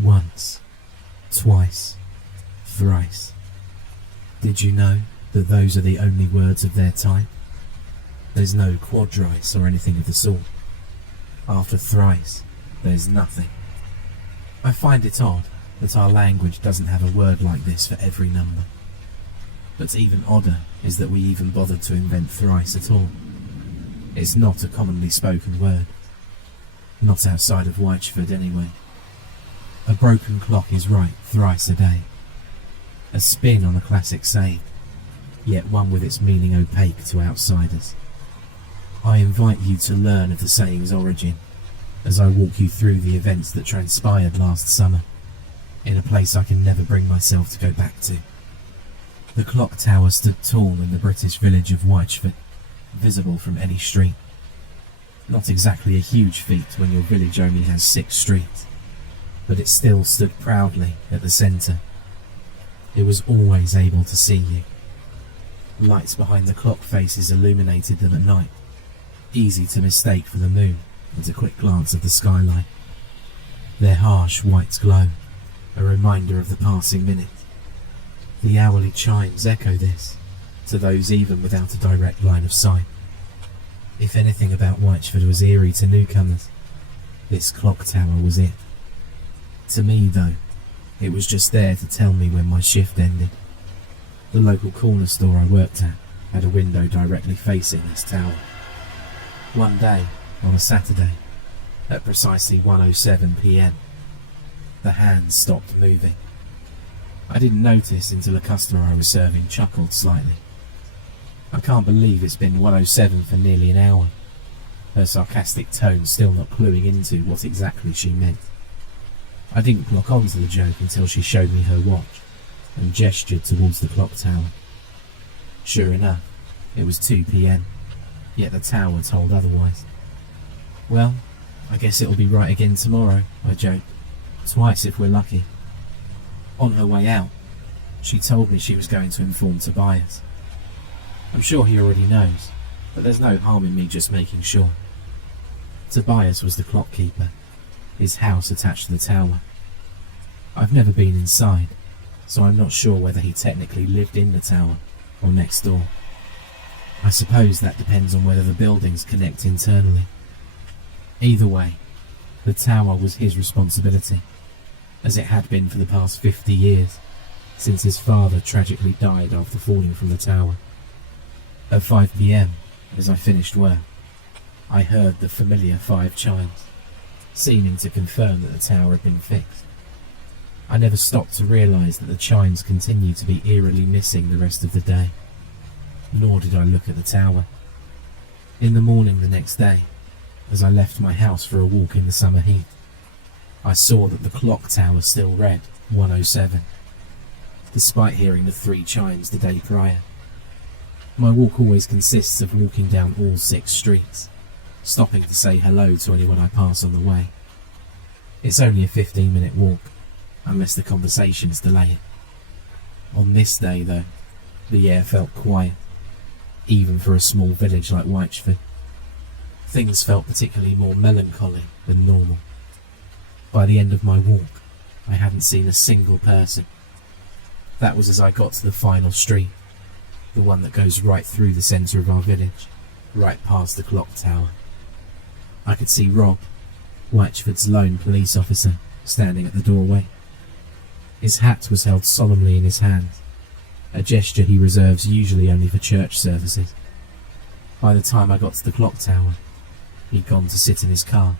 Once, twice, thrice. Did you know that those are the only words of their type? There's no quadrice or anything of the sort. After thrice, there's nothing. I find it odd that our language doesn't have a word like this for every number. But even odder is that we even bothered to invent thrice at all. It's not a commonly spoken word. Not outside of Whitechford anyway. A broken clock is right thrice a day. A spin on a classic saying, yet one with its meaning opaque to outsiders. I invite you to learn of the saying's origin as I walk you through the events that transpired last summer, in a place I can never bring myself to go back to. The clock tower stood tall in the British village of Whitechford, visible from any street. Not exactly a huge feat when your village only has 6 streets, but it still stood proudly at the centre. It was always able to see you. Lights behind the clock faces illuminated them at night, easy to mistake for the moon at a quick glance of the skyline. Their harsh white glow, a reminder of the passing minute. The hourly chimes echo this, to those even without a direct line of sight. If anything about Whitechford was eerie to newcomers, this clock tower was it. To me, though, it was just there to tell me when my shift ended. The local corner store I worked at had a window directly facing this tower. One day, on a Saturday, at precisely 1:07 p.m, the hands stopped moving. I didn't notice until a customer I was serving chuckled slightly. I can't believe it's been 1:07 for nearly an hour, her sarcastic tone still not cluing into what exactly she meant. I didn't clock on to the joke until she showed me her watch and gestured towards the clock tower. Sure enough, it was 2 p.m, yet the tower told otherwise. Well, I guess it'll be right again tomorrow, I joked. Twice if we're lucky. On her way out, she told me she was going to inform Tobias. I'm sure he already knows, but there's no harm in me just making sure. Tobias was the clock keeper, his house attached to the tower. I've never been inside, so I'm not sure whether he technically lived in the tower or next door. I suppose that depends on whether the buildings connect internally. Either way, the tower was his responsibility, as it had been for the past 50 years, since his father tragically died after falling from the tower. At 5 p.m, as I finished work, I heard the familiar 5 chimes, seeming to confirm that the tower had been fixed. I never stopped to realise that the chimes continued to be eerily missing the rest of the day, nor did I look at the tower. In the morning the next day, as I left my house for a walk in the summer heat, I saw that the clock tower still read 1:07, despite hearing the 3 chimes the day prior. My walk always consists of walking down all 6 streets, stopping to say hello to anyone I pass on the way. It's only a 15-minute walk, unless the conversations delay it. On this day, though, the air felt quiet, even for a small village like Whitechford. Things felt particularly more melancholy than normal. By the end of my walk, I hadn't seen a single person. That was as I got to the final street, the one that goes right through the centre of our village, right past the clock tower. I could see Rob, Whitechford's lone police officer, standing at the doorway. His hat was held solemnly in his hand, a gesture he reserves usually only for church services. By the time I got to the clock tower, he'd gone to sit in his car.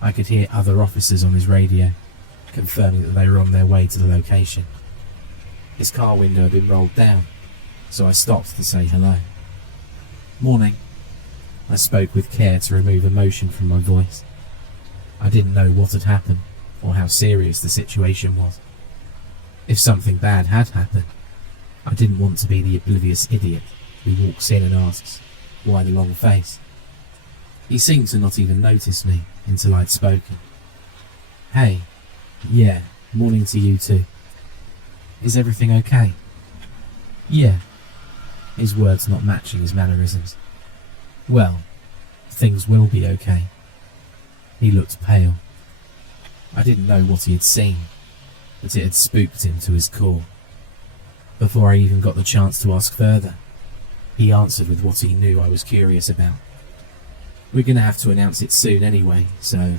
I could hear other officers on his radio, confirming that they were on their way to the location. His car window had been rolled down, so I stopped to say hello. Morning. I spoke with care to remove emotion from my voice. I didn't know what had happened, or how serious the situation was. If something bad had happened, I didn't want to be the oblivious idiot who walks in and asks, why the long face? He seemed to not even notice me until I'd spoken. Hey, yeah, morning to you too. Is everything okay? Yeah. His words not matching his mannerisms. Well, things will be okay. He looked pale. I I didn't know what he had seen, but it had spooked him to his core. Before I even got the chance to ask further, he answered with what he knew I was curious about. We're going to have to announce it soon anyway, so...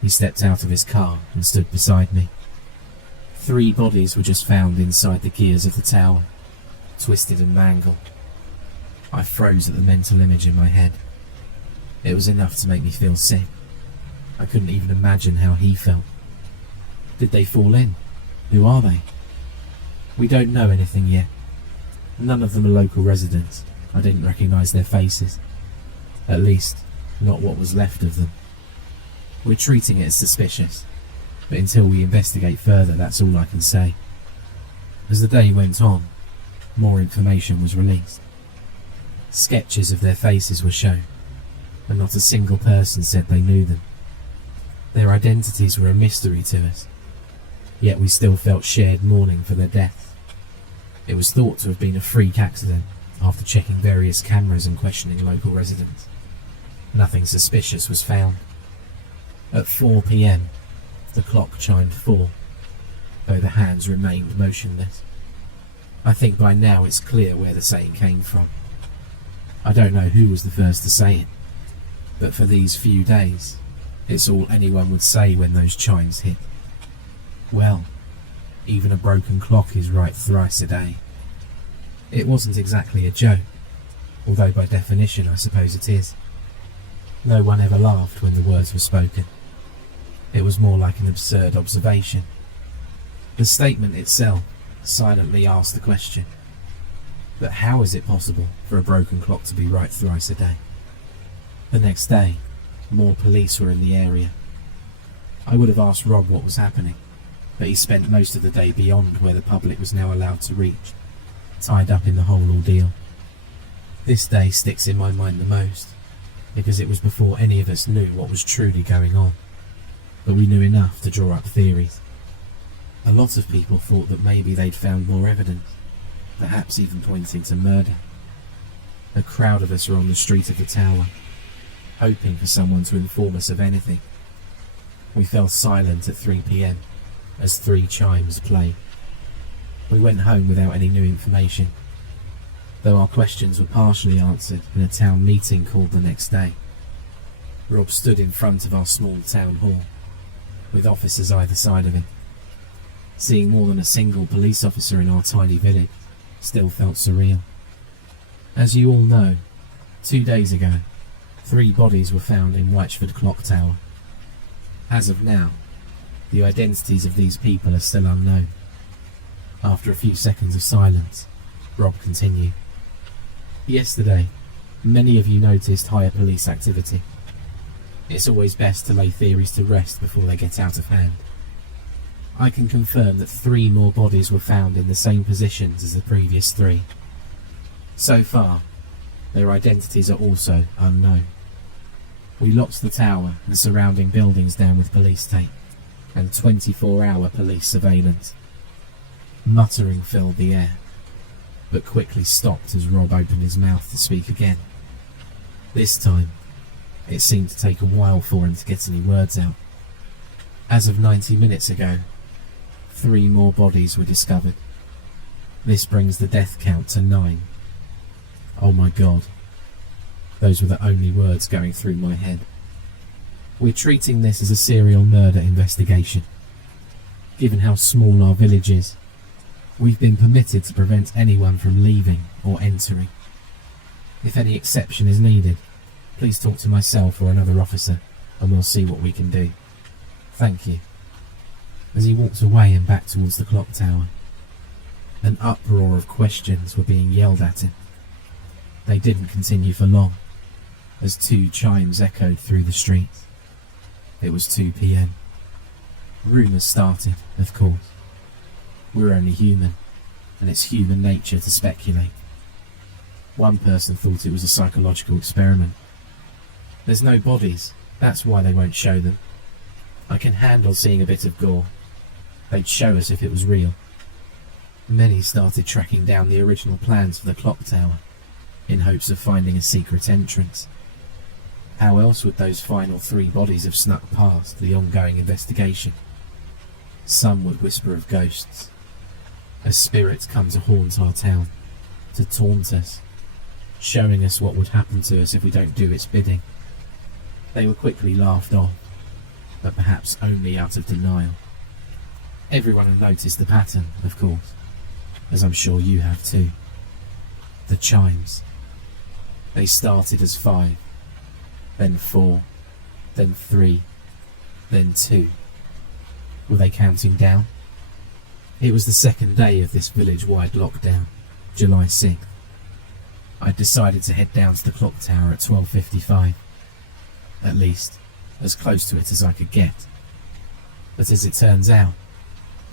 He stepped out of his car and stood beside me. 3 bodies were just found inside the gears of the tower, twisted and mangled. I froze at the mental image in my head. It was enough to make me feel sick. I couldn't even imagine how he felt. Did they fall in? Who are they? We don't know anything yet. None of them are local residents. I didn't recognise their faces. At least, not what was left of them. We're treating it as suspicious, but until we investigate further, that's all I can say. As the day went on, more information was released. Sketches of their faces were shown, and not a single person said they knew them. Their identities were a mystery to us, yet we still felt shared mourning for their death. It was thought to have been a freak accident after checking various cameras and questioning local residents. Nothing suspicious was found. At 4 p.m, the clock chimed 4, though the hands remained motionless. I think by now it's clear where the saying came from. I don't know who was the first to say it, but for these few days, it's all anyone would say when those chimes hit. Well, even a broken clock is right thrice a day. It wasn't exactly a joke, although by definition I suppose it is. No one ever laughed when the words were spoken. It was more like an absurd observation. The statement itself silently asked the question, but how is it possible for a broken clock to be right thrice a day? The next day, more police were in the area. I would have asked Rob what was happening, but he spent most of the day beyond where the public was now allowed to reach, tied up in the whole ordeal. This day sticks in my mind the most, because it was before any of us knew what was truly going on, but we knew enough to draw up theories. A lot of people thought that maybe they'd found more evidence, perhaps even pointing to murder. A crowd of us were on the street of the tower, hoping for someone to inform us of anything. We fell silent at 3 p.m, as 3 chimes played. We went home without any new information, though our questions were partially answered in a town meeting called the next day. Rob stood in front of our small town hall, with officers either side of him. Seeing more than a single police officer in our tiny village still felt surreal. As you all know, 2 days ago, 3 bodies were found in Whitechford Clock Tower. As of now, the identities of these people are still unknown. After a few seconds of silence, Rob continued. Yesterday, many of you noticed higher police activity. It's always best to lay theories to rest before they get out of hand. I can confirm that 3 more bodies were found in the same positions as the previous 3. So far, their identities are also unknown. We locked the tower and surrounding buildings down with police tape and 24-hour police surveillance. Muttering filled the air, but quickly stopped as Rob opened his mouth to speak again. This time, it seemed to take a while for him to get any words out. As of 90 minutes ago, 3 more bodies were discovered. This brings the death count to 9. Oh my God. Those were the only words going through my head. We're treating this as a serial murder investigation. Given how small our village is, we've been permitted to prevent anyone from leaving or entering. If any exception is needed, please talk to myself or another officer, and we'll see what we can do. Thank you. As he walked away and back towards the clock tower, an uproar of questions were being yelled at him. They didn't continue for long, as 2 chimes echoed through the streets. It was 2 p.m. Rumours started, of course. We're only human, and it's human nature to speculate. One person thought it was a psychological experiment. There's no bodies, that's why they won't show them. I can handle seeing a bit of gore. They'd show us if it was real. Many started tracking down the original plans for the clock tower, in hopes of finding a secret entrance. How else would those final 3 bodies have snuck past the ongoing investigation? Some would whisper of ghosts, as spirits come to haunt our town, to taunt us, showing us what would happen to us if we don't do its bidding. They were quickly laughed off, but perhaps only out of denial. Everyone had noticed the pattern, of course, as I'm sure you have too. The chimes. They started as 5, then 4, then 3, then 2. Were they counting down? It was the second day of this village-wide lockdown, July 6th. I'd decided to head down to the clock tower at 12:55. At least, as close to it as I could get. But as it turns out,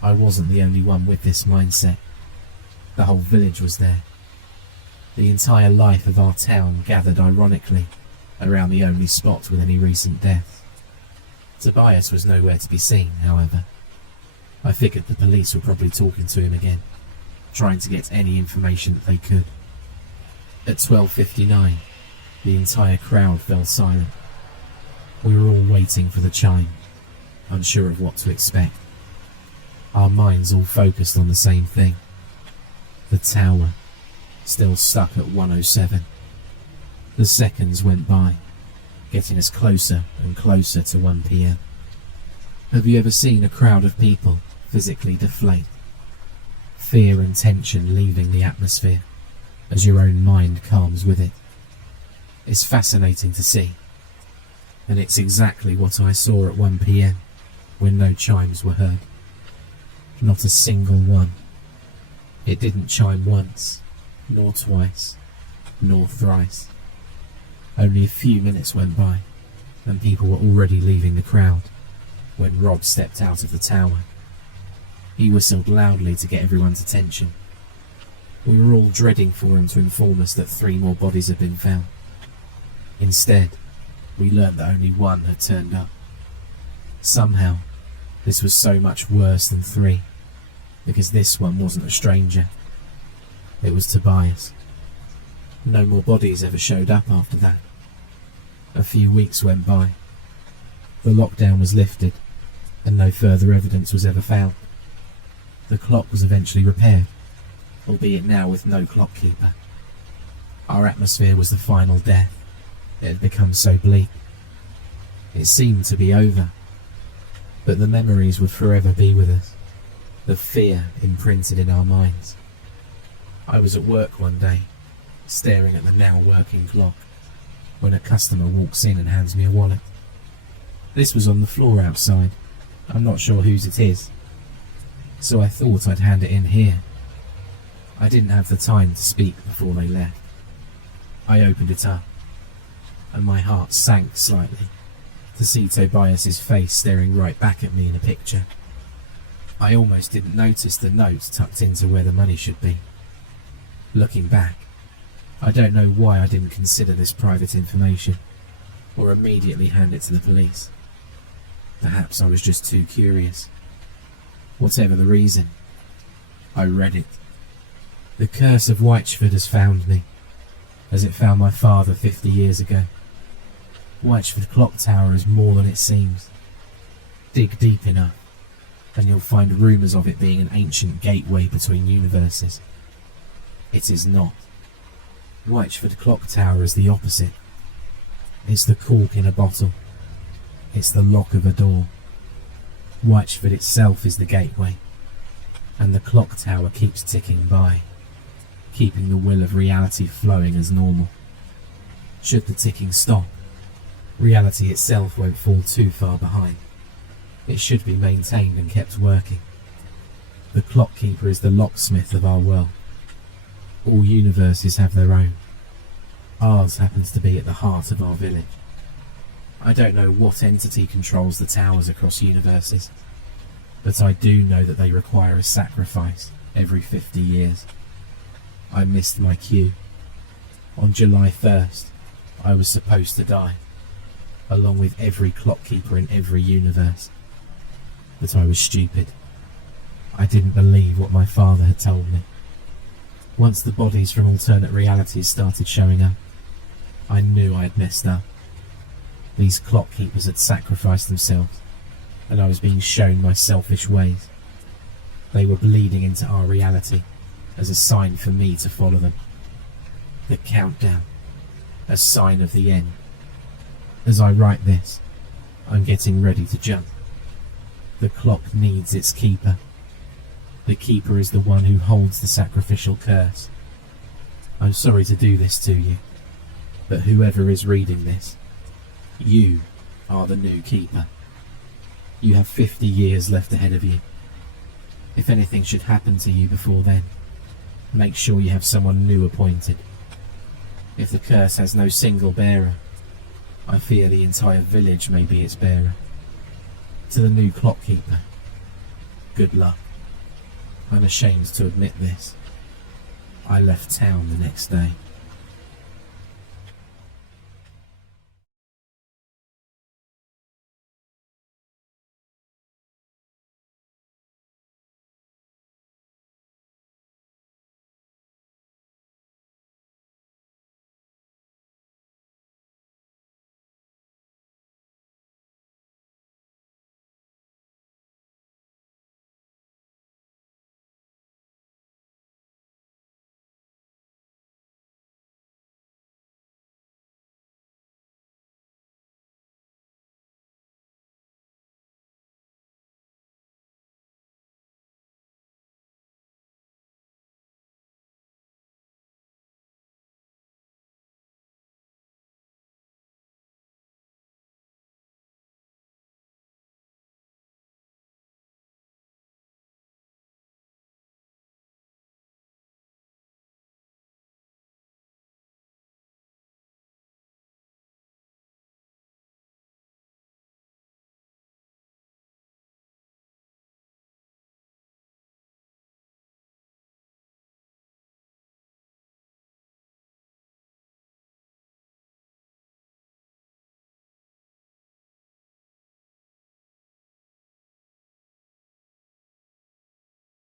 I wasn't the only one with this mindset. The whole village was there. The entire life of our town gathered ironically around the only spot with any recent deaths. Tobias was nowhere to be seen, however. I figured the police were probably talking to him again, trying to get any information that they could. At 12:59, the entire crowd fell silent. We were all waiting for the chime, unsure of what to expect. Our minds all focused on the same thing. The tower, still stuck at 107. The seconds went by, getting us closer and closer to 1 p.m. Have you ever seen a crowd of people physically deflate? Fear and tension leaving the atmosphere as your own mind calms with it. It's fascinating to see. And it's exactly what I saw at 1 p.m. when no chimes were heard. Not a single one. It didn't chime once, nor twice, nor thrice. Only a few minutes went by, and people were already leaving the crowd when Rob stepped out of the tower. He whistled loudly to get everyone's attention. We were all dreading for him to inform us that 3 more bodies had been found. Instead, we learned that only 1 had turned up. Somehow, this was so much worse than 3, because this one wasn't a stranger. It was Tobias. No more bodies ever showed up after that. A few weeks went by. The lockdown was lifted, and no further evidence was ever found. The clock was eventually repaired, albeit now with no clock keeper. Our atmosphere was the final death. It had become so bleak. It seemed to be over, but the memories would forever be with us, the fear imprinted in our minds. I was at work one day, staring at the now working clock, when a customer walks in and hands me a wallet. This was on the floor outside. I'm not sure whose it is, so I thought I'd hand it in here. I didn't have the time to speak before they left. I opened it up, and my heart sank slightly to see Tobias's face staring right back at me in a picture. I almost didn't notice the note tucked into where the money should be. Looking back, I don't know why I didn't consider this private information, or immediately hand it to the police. Perhaps I was just too curious. Whatever the reason, I read it. The curse of Whitechford has found me, as it found my father 50 years ago. Whitechford Clock Tower is more than it seems. Dig deep enough, and you'll find rumours of it being an ancient gateway between universes. It is not. Whitechford Clock Tower is the opposite. It's the cork in a bottle. It's the lock of a door. Whitechford itself is the gateway, and the clock tower keeps ticking by, keeping the will of reality flowing as normal. Should the ticking stop, reality itself won't fall too far behind. It should be maintained and kept working. The clock keeper is the locksmith of our world. All universes have their own. Ours happens to be at the heart of our village. I don't know what entity controls the towers across universes, but I do know that they require a sacrifice every 50 years. I missed my cue. On July 1st, I was supposed to die, along with every clockkeeper in every universe. But I was stupid. I didn't believe what my father had told me. Once the bodies from alternate realities started showing up, I knew I had messed up. These clock keepers had sacrificed themselves, and I was being shown my selfish ways. They were bleeding into our reality as a sign for me to follow them. The countdown, a sign of the end. As I write this, I'm getting ready to jump. The clock needs its keeper. The keeper is the one who holds the sacrificial curse. I'm sorry to do this to you, but whoever is reading this, you are the new keeper. You have 50 years left ahead of you. If anything should happen to you before then, make sure you have someone new appointed. If the curse has no single bearer, I fear the entire village may be its bearer. To the new clock keeper, good luck. I'm ashamed to admit this. I left town the next day.